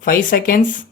5 seconds.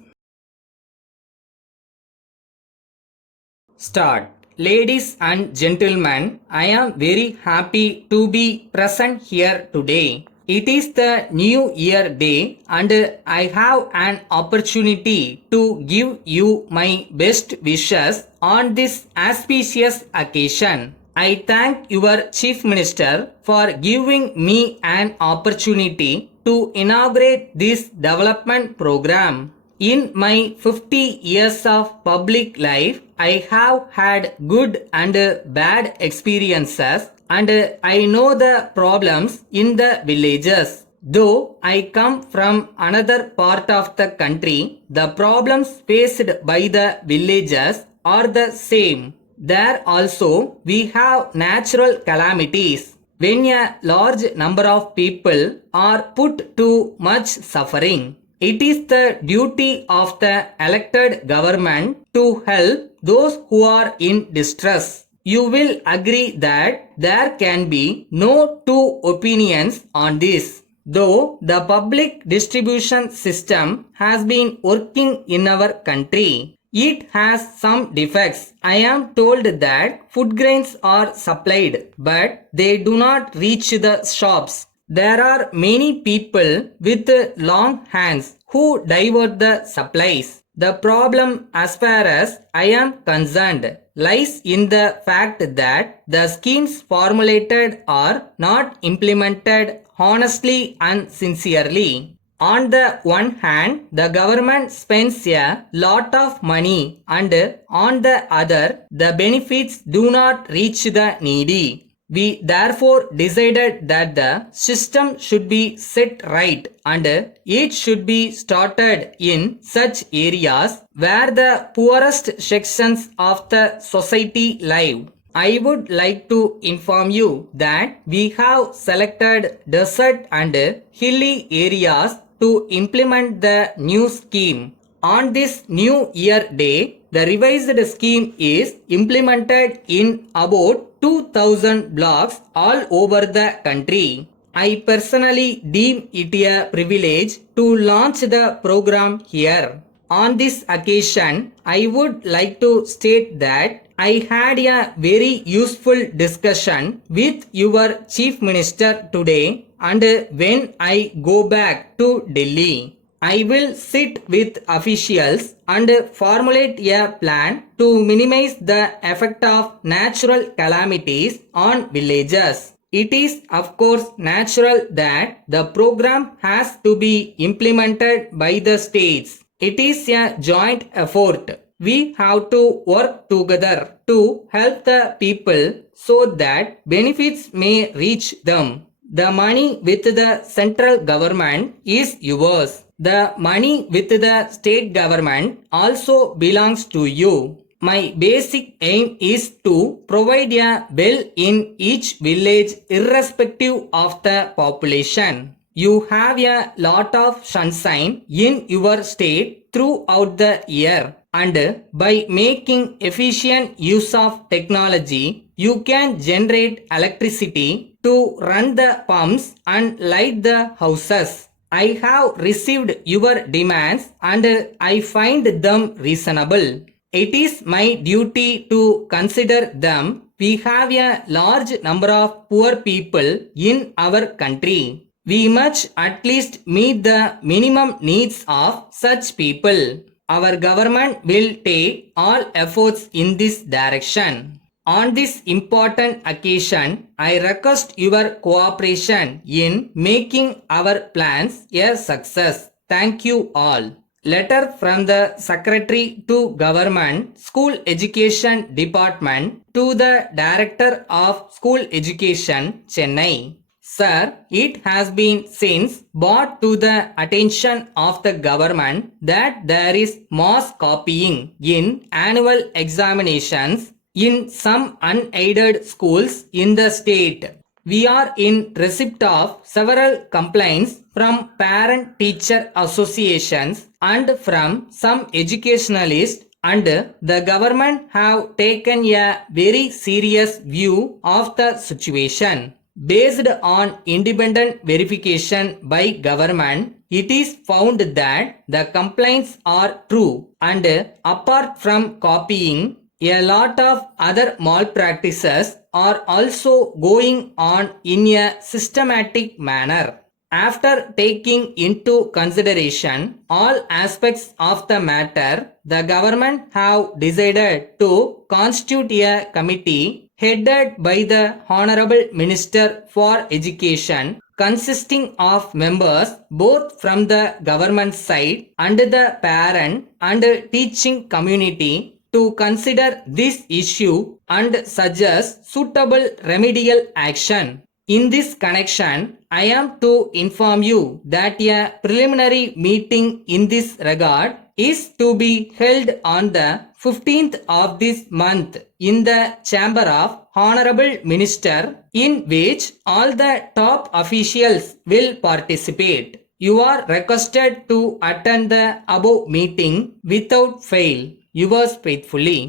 Start. Ladies and gentlemen, I am very happy to be present here today. It is the New Year Day and I have an opportunity to give you my best wishes on this auspicious occasion. I thank your Chief Minister for giving me an opportunity to inaugurate this development program. In my 50 years of public life, I have had good and bad experiences and I know the problems in the villages. Though I come from another part of the country, the problems faced by the villagers are the same. There also we have natural calamities when a large number of people are put to much suffering. It is the duty of the elected government to help those who are in distress. You will agree that there can be no two opinions on this. Though the public distribution system has been working in our country, it has some defects. I am told that food grains are supplied, but they do not reach the shops. There are many people with long hands who divert the supplies. The problem, as far as I am concerned, lies in the fact that the schemes formulated are not implemented honestly and sincerely. On the one hand, the government spends a lot of money and on the other, the benefits do not reach the needy. We therefore decided that the system should be set right and it should be started in such areas where the poorest sections of the society live. I would like to inform you that we have selected desert and hilly areas to implement the new scheme. On this New Year Day, the revised scheme is implemented in about 2000 blocks all over the country. I personally deem it a privilege to launch the program here. On this occasion, I would like to state that I had a very useful discussion with your Chief Minister today and when I go back to Delhi, I will sit with officials and formulate a plan to minimize the effect of natural calamities on villages. It is of course natural that the program has to be implemented by the states. It is a joint effort. We have to work together to help the people so that benefits may reach them. The money with the central government is yours. The money with the state government also belongs to you. My basic aim is to provide a well in each village irrespective of the population. You have a lot of sunshine in your state throughout the year and by making efficient use of technology, you can generate electricity to run the pumps and light the houses. I have received your demands and I find them reasonable. It is my duty to consider them. We have a large number of poor people in our country. We must at least meet the minimum needs of such people. Our government will take all efforts in this direction. On this important occasion, I request your cooperation in making our plans a success. Thank you all. Letter from the Secretary to Government School Education Department to the Director of School Education, Chennai. Sir, it has been since brought to the attention of the government that there is mass copying in annual examinations in some unaided schools in the state. We are in receipt of several complaints from parent-teacher associations and from some educationalists, and the government have taken a very serious view of the situation. Based on independent verification by government, it is found that the complaints are true, and apart from copying, a lot of other malpractices are also going on in a systematic manner. After taking into consideration all aspects of the matter, the government have decided to constitute a committee headed by the Honorable Minister for Education, consisting of members both from the government side and the parent and teaching community, to consider this issue and suggest suitable remedial action. In this connection, I am to inform you that a preliminary meeting in this regard is to be held on the 15th of this month in the Chamber of Honorable Minister, in which all the top officials will participate. You are requested to attend the above meeting without fail. Yours faithfully.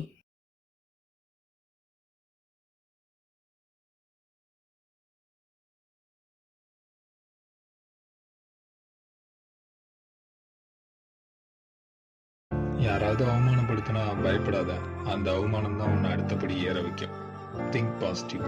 யாராவது அவமானப்படுத்தினா பயப்படாத. அந்த அவமானம் தான் உன்னை அடுத்தபடி ஏற வைக்கும். Think positive.